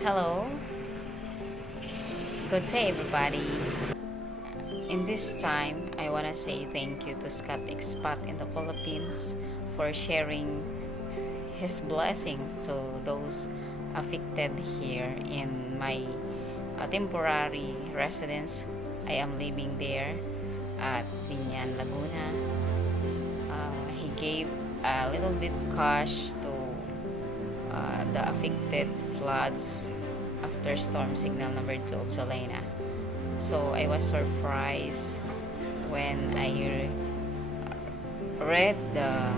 Hello, good day everybody. In this time, I want to say thank you to Scott Expat in the Philippines for sharing his blessing to those affected here in my temporary residence. I am living there at Binyan, Laguna. He gave a little bit cash to the affected floods after storm signal number 2 of Jolena. So I was surprised when I read the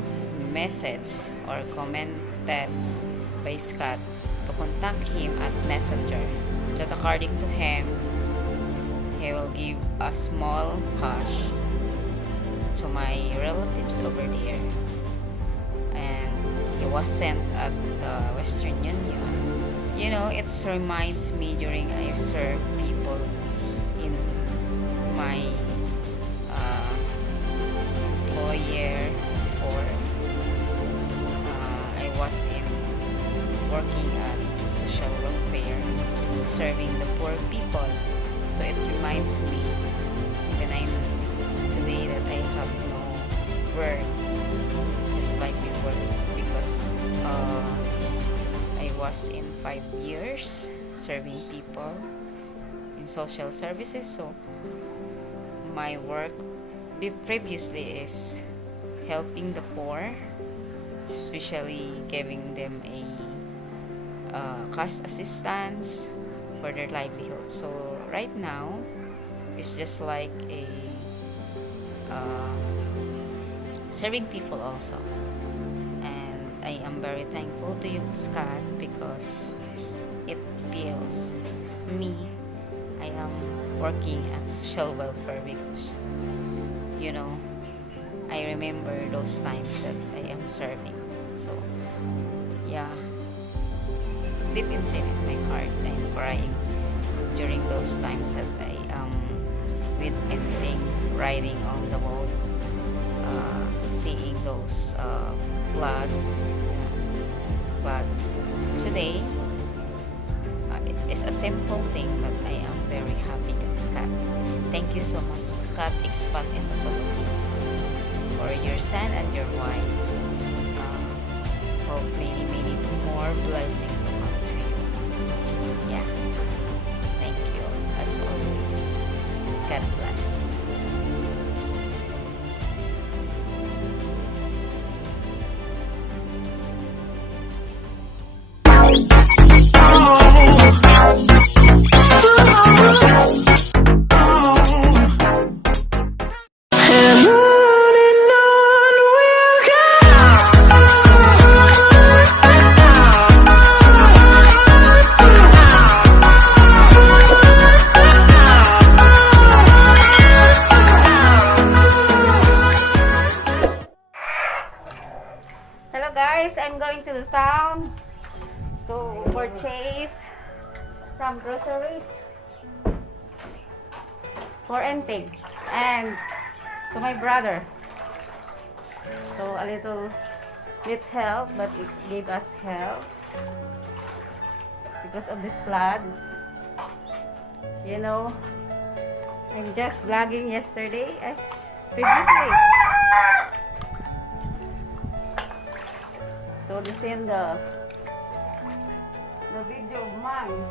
message or commented by Scott to contact him at Messenger, that according to him, he will give a small cash to my relatives over there, and he was sent at the Western Union. You know, it reminds me during I serve people in my employer before. I was in working at social welfare, serving the poor people. So it reminds me, even I'm today, that I have no work, just like before, because I was in 5 years serving people in social services. So my work previously is helping the poor, especially giving them a cash assistance for their livelihood. So right now, it's just like a uh, serving people also. And I am very thankful to you, Scott, because it feels me. I am working at social welfare because, you know, I remember those times that I am serving. So, yeah, deep inside in my heart, I'm crying during those times that I am with anything riding on the boat, seeing those floods. But today, it's a simple thing, but I am very happy, Scott. Thank you so much, Scott Expat in the Philippines, for your son and your wife. Hope many, many more blessings to come to you. Yeah. Thank you, as always. God bless. Hello guys, I'm going to the town to purchase some groceries for Entig and to my brother. So a little bit help, but it gave us help because of this floods. You know, I'm just vlogging yesterday, previously. So this is the video of mine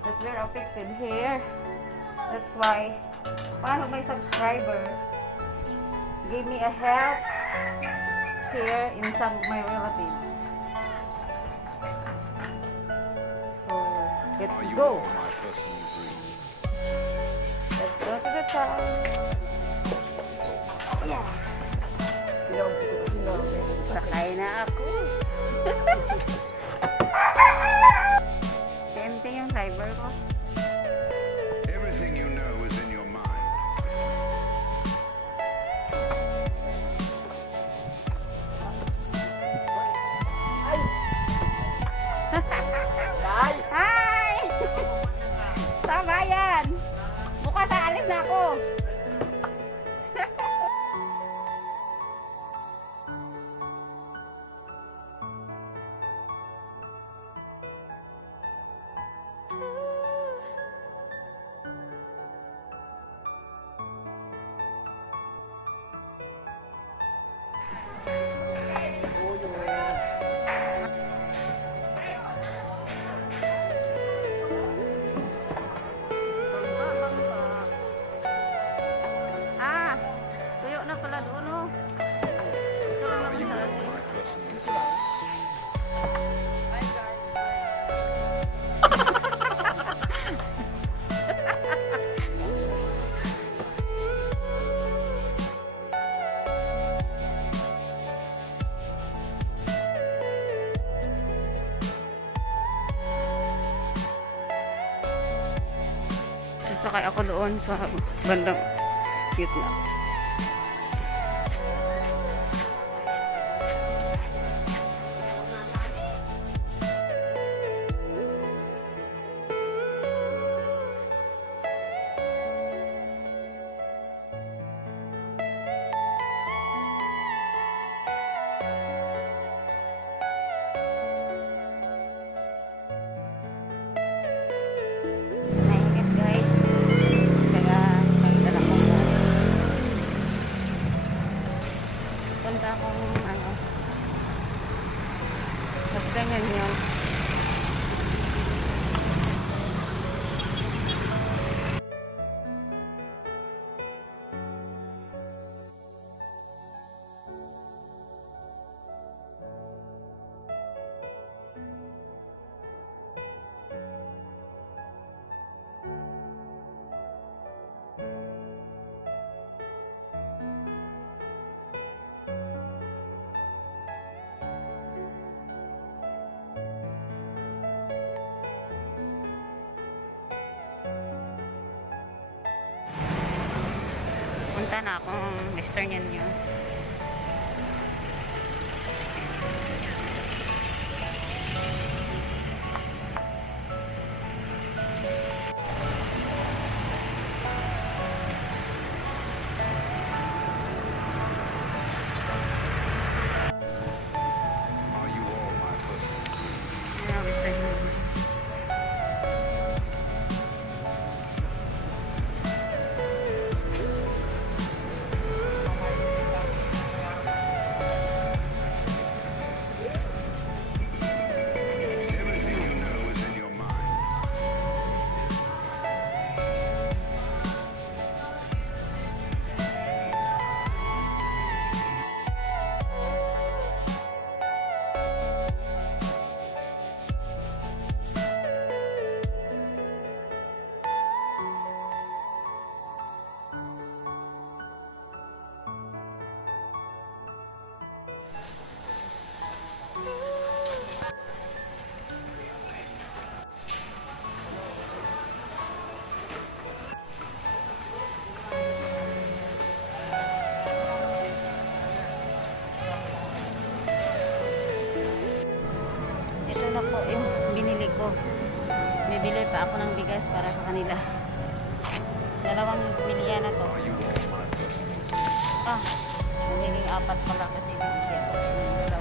that were affected here. That's why one of my subscriber gave me a help here in some of my relatives. So let's go. Let's go to the town. Yeah. Sakay na ako. Sente yung driver ko. Everything you know is in your mind. Hi! Tama yan! Bukas aalis na ako. Ah, tuyo na pala doon, oh. Ito lang naman sa atin. Sasakay ako doon sa bandang cute na. Naingat guys. Kaya may dala ko. Punta akong ano. Basta yun. Punta na akong Western Union. Are you all my pussy? Ayan, Western Union. Everything you know is in your mind. Ito na po yung binili ko. Bibili pa ako ng bigas para sa kanila. 2 miliyan na to. Are you all my pussy? Ah, nagiging 4 pala kasi binigyan ko ng 2.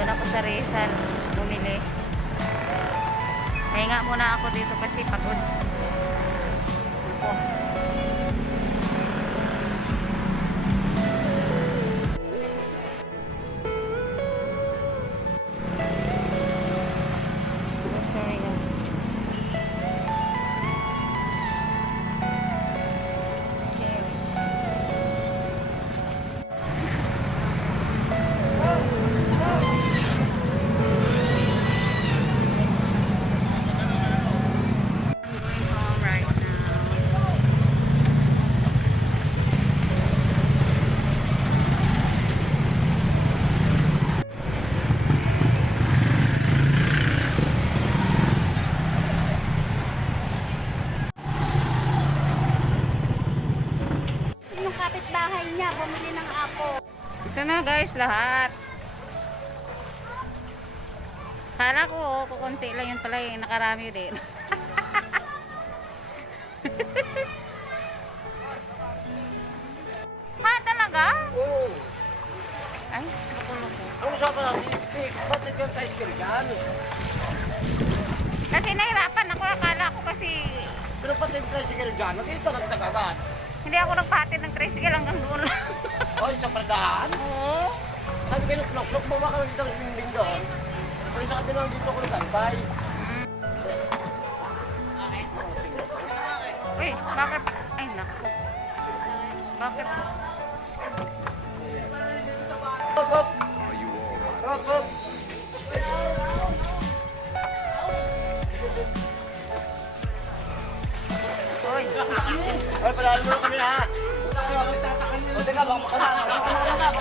Doon ako sa Rizal bumili. Pahinga muna ako dito kasi pagod. Ako. Grocery lang. Scary. I'm going home right now. Yung kapitbahay niya, bumili ng apple. Ito na guys, lahat. Kala ko, kukunti lang yun pala yung nakarami din. Ha, talaga? Oo. Ay, loko-loko. Ang usapan natin, ba't nagkang tayo skill yan? Kasi nahirapan ako, akala ko kasi Pero pati yung tricycle dyan, nakita nagtagagan. hindi ako nagpahatid ng tricycle hanggang doon lang. O, sa pradaan. Oo. Sabi kayo, klok-klok, bawa ka lang dito ng swimming doon. Pag sa kabila dito ko nagkantay. Uy, bakit? Ay, naku. Bakit? Hop, hop, Are you all my hop, hop. Uy, Ay, palahan mo na kami ha. O, teka, baka makasama. Baka makasama.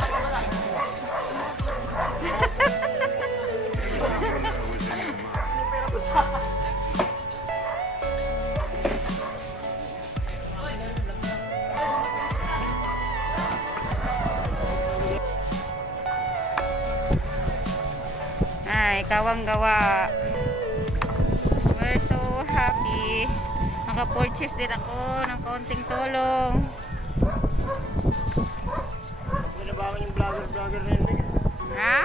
ay, kawang gawa. We're so happy. Naka-purchase din ako ng kaunting tulong. Pinabangan yung vlogger na yun. Ha?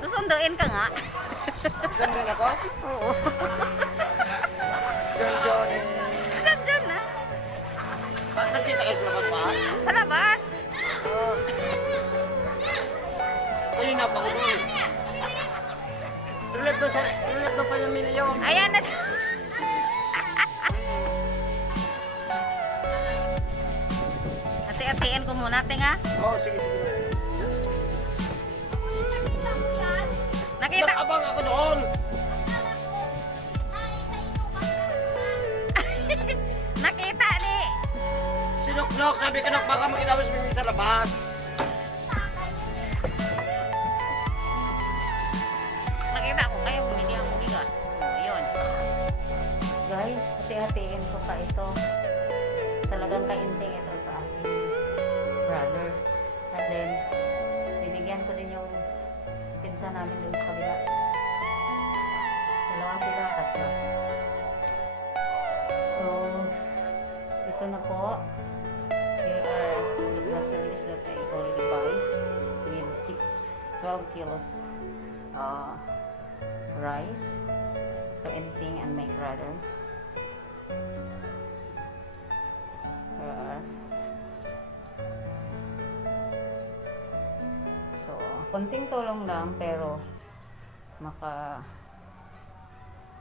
Susunduin ka nga. Saan din ako? Oo. John John. Diyan na. Nagkita kayo sa labas pa? Sa labas. Kayo na pa uwi. Relate na pa yung milyon. Ayan na siya. Hati-hatiin ko muna, tinga. Oo, sige, sige. Nakita. Nag-abang ako doon. Nakita ni. Sinuklok, sabi ka nak baka makita mo sa labas. Nakita ko kayo, bumili ako bigas. Oh, yun. Guys, hati-hatiin ko pa ito. Talagang kainting ito sa aking brother. And then, binigyan ko din yung pinsa namin doon sa kabila. Dalawa sila, tatlo. So, ito na po. Here are the groceries that I already buy with 12 kilos rice to Enting and my brother. So, konting tulong lang pero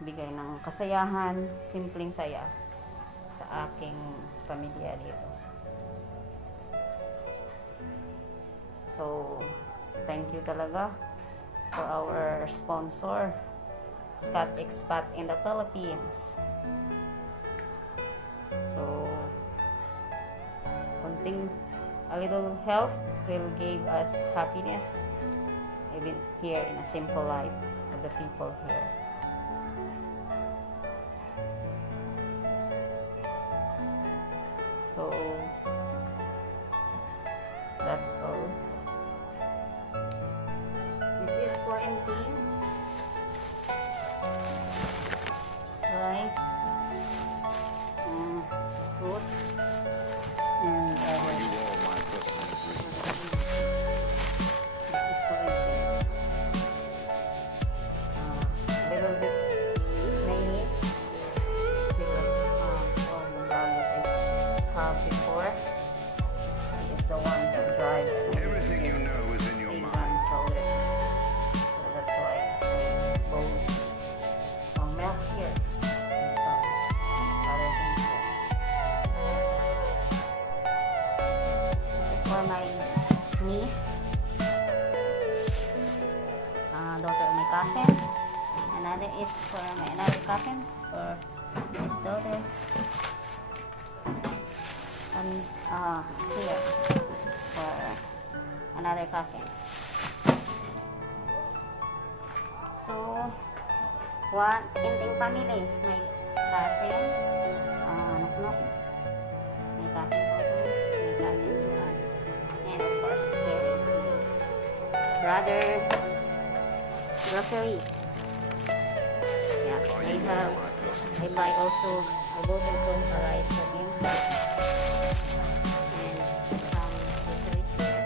bigay ng kasayahan, simpleng saya sa aking pamilya dito. So, thank you talaga for our sponsor, Scott Expat in the Philippines. So, a little help will give us happiness even here in a simple life of the people here. So, that's all. This is for Enting. Rice, fruit, and Are you all my personal dreams? this is for Enting. A little bit mainly because from the brand that I have before, he is the one who drive and Everything you know is in your mind. control it. So that's why I bought some milk here and some other things here. This is for my niece, daughter of my cousin. Another is for my another cousin, for his daughter. And here for another cousin. So, one Enting family, my cousin, Nuknuk, my cousin Toto, my cousin Juan, and of course here is me. brother groceries. Yeah, they have, I buy also, I bought also a rice for him. And some groceries here.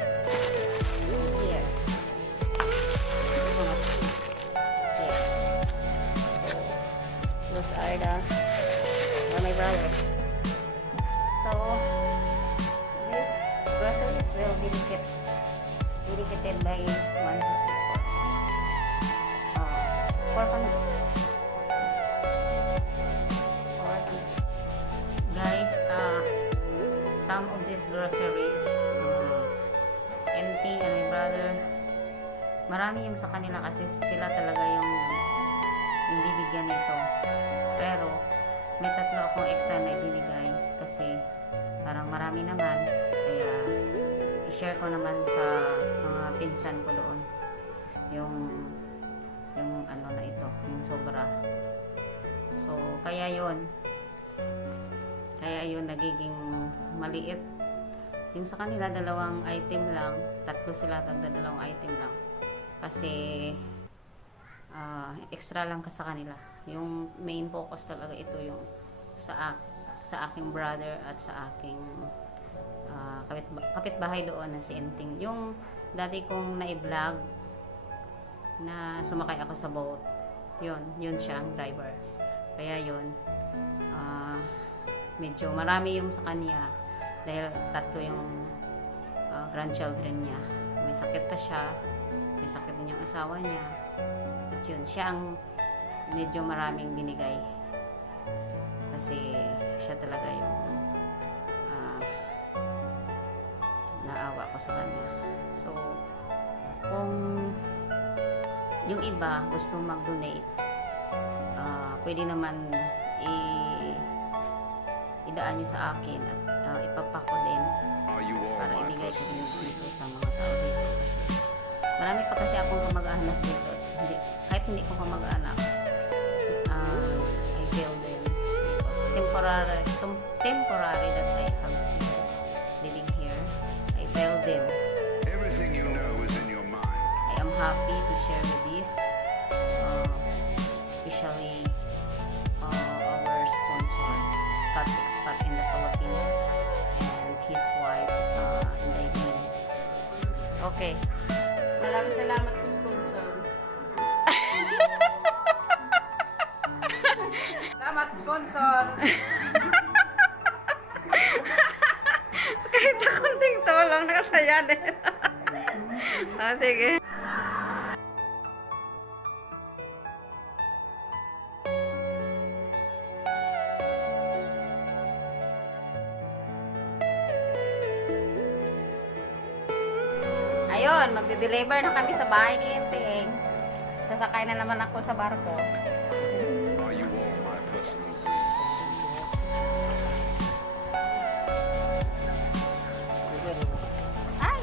And here. Here. So, those are the, for my brother. So, this groceries will be dedicated by 1, 2, 3, 4 families. 4 families. Guys, some of these groceries, NT and my brother, marami yung sa kanila kasi sila talaga yung bibigyan nito. Pero, may 3 akong extra na ibinigay kasi parang marami naman. Kaya, i-share ko naman sa mga pinsan ko doon yung ano na ito, yung sobra. So, kaya yun nagiging maliit. Yung sa kanila 2 item lang, 3 sila, tagda 2 item lang. Kasi extra lang ka sa kanila. Yung main focus talaga ito yung sa aking brother at sa aking kapitbahay doon na si Enting. Yung dati kong na-vlog na sumakay ako sa boat. Yun siya ang driver. Kaya yun, medyo marami yung sa kanya dahil 3 yung grandchildren niya. May sakit pa siya, may sakit din yung asawa niya. At yun, siya ang medyo maraming binigay. Kasi siya talaga yung naawa ko sa kanya. So, kung yung iba gusto mag-donate, pwede naman idaan nyo sa akin at ipapako din Are you all para my ibigay ko personal din please? dito sa mga tao dito. Kasi marami pa kasi akong kamag-anak dito. Kahit hindi ko kamag-anak, I feel them because temporary that I have here, living here, I tell them Everything you know is in your mind. I am happy to share with this, especially our sponsor, Scott Expat in the Philippines, and his wife, Inday. Okay. Maraming salamat po, sponsor. Salamat, sponsor! Kahit sa kunting tulong, nakasaya din. Sige. Ayun, magde-deliver na kami sa bahay ni Inting. Sasakay na naman ako sa barko. Are you all my personal please? Ay!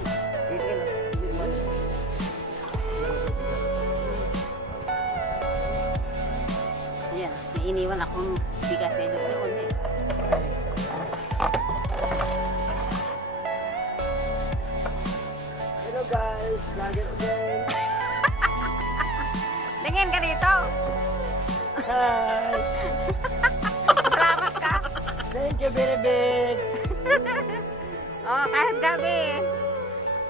Ayan, may iniwan akong bigas eh doon eh. Hello guys, vlogger again. Tingin ka dito. Hi! Salamat ka. Thank you very big! Oh, kahit gabi.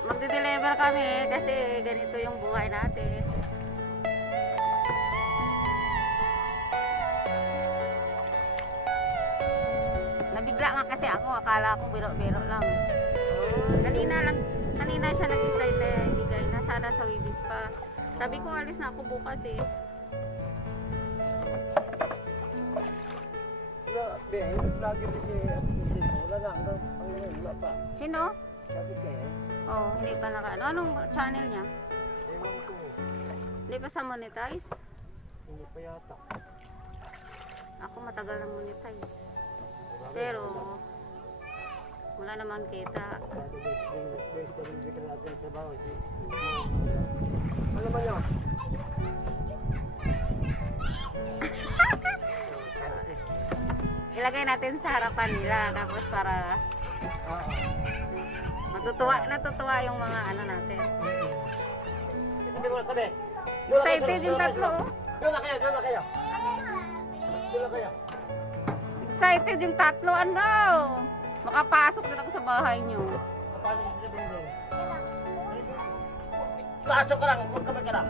Magde-deliver kami kasi ganito yung buhay natin. Nabigla nga kasi ako, akala ko biro-biro lang. Kanina siya nag-decide na ibigay na sana sa Wibis pa. Sabi ko alis na ako bukas eh. Grabe, yung vlogger ni Jay, wala na hanggang Panginoon, wala pa. Sino? Sabi kayo, Oh, hindi pa naka... Anong channel niya? ewan ko, Hindi pa sa monetize? hindi pa yata. Ako matagal na monetize. Pero wala naman kita. Base delivery ka natin sa bawat. Ano naman yun? Ilagay natin sa harapan nila tapos para natutuwa yung mga ano natin. tabi. Doon na kayo, Excited yung tatlo. Oh. Doon na kayo, doon na kayo. Doon na kayo. Excited yung tatlo. Ano? Makapasok na ako sa bahay niyo. Kapasok sa building. Pasok ka lang, huwag ka lang.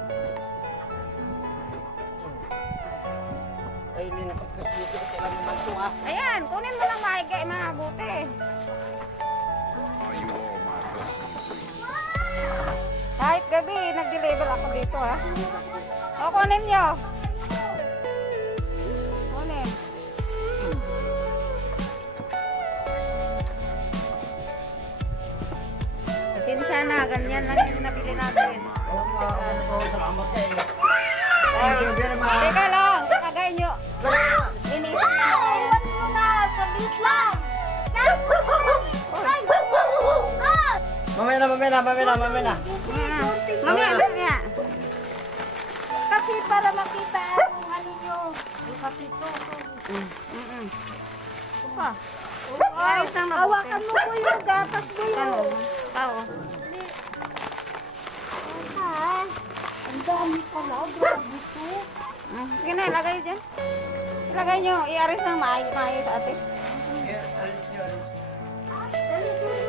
Ay, hindi nakapagpapito ko lang naman ito ha. Ayan, kunin mo lang maigi, mabuti. Are you all my personal dreams? Kahit gabi, nag-deliver ako dito ha. O, kunin nyo. Kunin. Pasensya na, ganyan lang yung nabili natin. Salamat kayo. Ay, teka lang, kakagay nyo. Inisip na yan. mo na, sabit lang. Mamaya na. Mamaya, mamaya. Kasi para makita ang ano nyo. Yung kapito. Ito pa. Ayos na mabuti. Hawakan mo po yung gatas mo Ano? yun. Tao. Ha? Ang dami pala. Grabe to. Sige na, ilagay dyan. Ilagay nyo, i-aris ng maayos ate. Dali dun.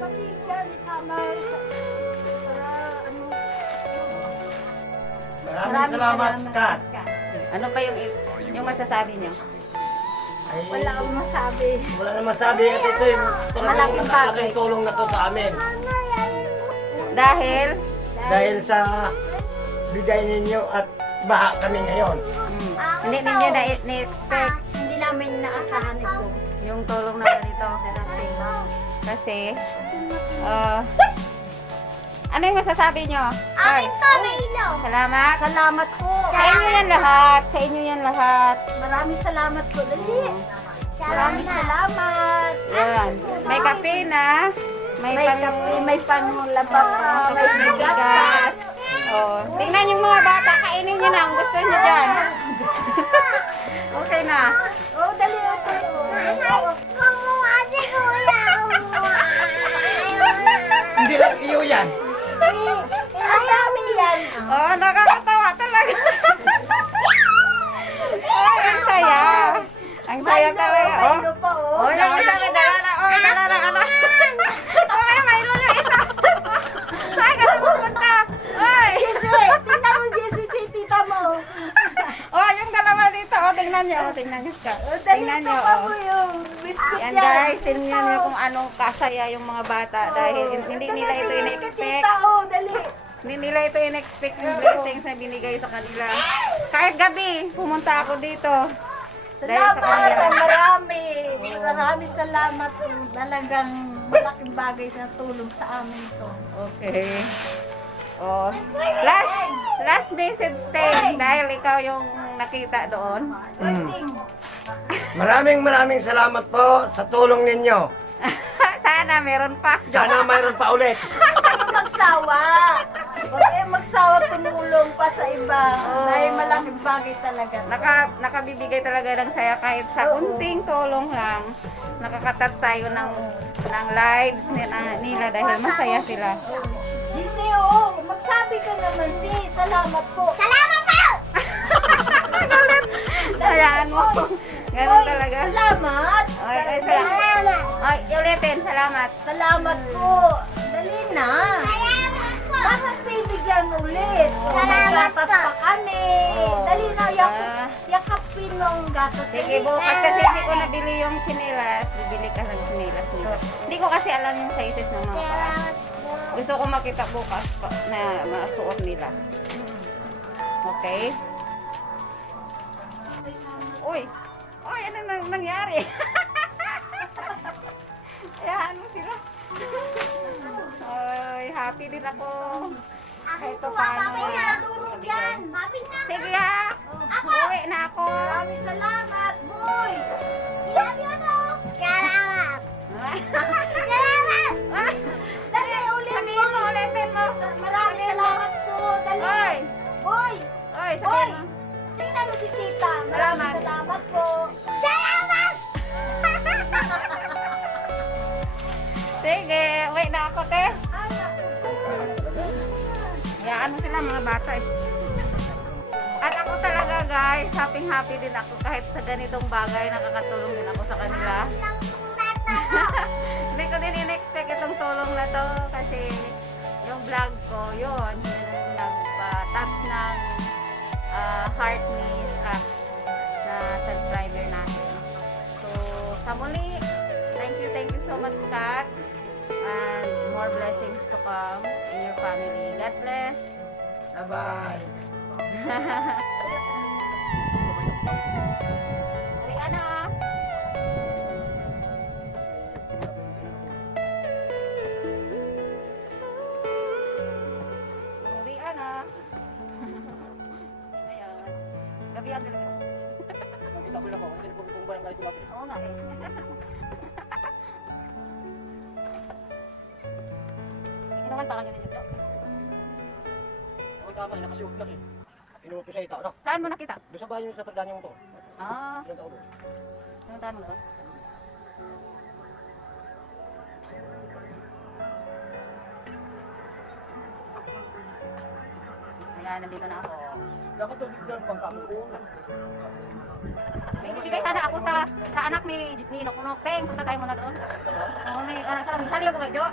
Pati dyan, isama. Para ano. Maraming salamat, Skat. Ano pa yung masasabi nyo? Ay, Wala akong masabi. wala naman sabi at ito yung Malaking bagay. malaking tulong na to sa amin. Dahil, Dahil sa bigay ninyo at baha kami ngayon. hindi ninyo na-expect Hindi namin naasahan ito. yung tulong na ganito. Kasi, ano yung masasabi nyo? Ay, salamat. Salamat po. Sa inyo yan lahat. Sa inyo yan lahat. Maraming salamat po. Dali. Maraming salamat. Yan. May kape na. May May kape, may panglaba pa, may bigas. bigas. Oh, tingnan yung mga bata. Kainin nyo na. Ang gusto nyo dyan. Okay na. Oh, dali ito. Hindi lang iyo yan. Ang dami yan. Oh, nakakatawa talaga. Ay, ang saya. Ang saya talaga. Oh. Maylo pa, oh. Oh, yung isa may dala na. Oh, may dala na. Ano? Oh, may Milo yung isa. Ay, kasi pupunta. Ay. Jesse, tingnan mo, Jesse, si tita mo. Oh, yung dalawa dito. Oh, tingnan nyo. Oh, tingnan nyo. Ska. Oh, dali Tingnan ito nyo. pa Oh. mo yung biscuit Yan yan. guys, tingnan nyo kung anong kasaya yung mga bata dahil hindi nila ito Tingnan in-expect. tita, oh, dali. Hindi nila ito in-expect yung blessings na binigay sa kanila. Kahit gabi, pumunta ako dito. Dahil sa Salamat, kanila. ang marami. Maraming salamat. Talagang malaking bagay sa tulong sa amin to. Okay. Oh. Last message stay dahil ikaw yung nakita doon. Waiting. Maraming salamat po sa tulong ninyo. Sana meron pa. Sana mayroon pa ulit. Huwag kayong magsawa. Huwag kayong magsawa tumulong pa sa iba. Dahil malaking bagay talaga. Nakabibigay talaga ng saya kahit sa unting tulong lang. Nakakatats tayo ng lives nila dahil masaya sila. Jesse, oh, magsabi ka naman, si. Salamat po. Salamat po! Hayaan mo. Ganun talaga. Salamat. Ay, salamat. Ay, ulitin, salamat. Salamat po. Dali na. Salamat po. Bakit bibigyan ulit? Salamat pa kami. Oh. Dali na, yakapin mo ang gatas. Sige, bukas kasi hindi ko nabili yung chinelas. Bibili ka ng chinelas nila. Hindi ko kasi alam yung sizes ng mga paa. Gusto ko makita bukas na masuot nila. Okay? Uy! Uy, ano nang nangyari? Hayaan mo sila. Ay, happy din ako. Kahit pa paano. Durog yan. Sige ha! Uwi na ako. Maraming salamat, boy. Ay, Dali, ulit sabihin mo, ulitin mo. Maraming salamat po. Dali. Oy! Boy. Uy, Boy. sabihin mo. Tingnan mo si tita. Salamat. Maraming salamat po. Salamat. Sige, uwi na ako, te. Ay, naku. Hayaan mo sila mga bata eh. At ako talaga guys, happy din ako kahit sa ganitong bagay nakakatulong din ako sa kanila. Hindi ko din in-expect itong tulong na to kasi yung vlog ko, yun, nagpa-touch ng heart ni Scott na subscriber natin. So, sa muli, thank you so much Scott and more blessings to come in your family. God bless. Bye-bye. Uwian na ah. Uwian na. Ayan. Gabi ang gabi. Nakita ko lang ako. Hindi po kung barangay ko natin. Oo nga eh. Inuman pa kanya ninyo. Ako tama, nakasiup lang eh. Tinulog ko sa ito, ano? Saan mo nakita? Doon sa bahay yung sa pagdanya mo to. Ah, Ilang taon mo? anong tanong doon? Ayan, nandito na ako. Dapat to bigyan pang kamo ko. May bibigay sana ako sa anak ni Nino Kunok. Teng, punta tayo muna doon. Oo, may anak sa kami. Sali ako kay Jo.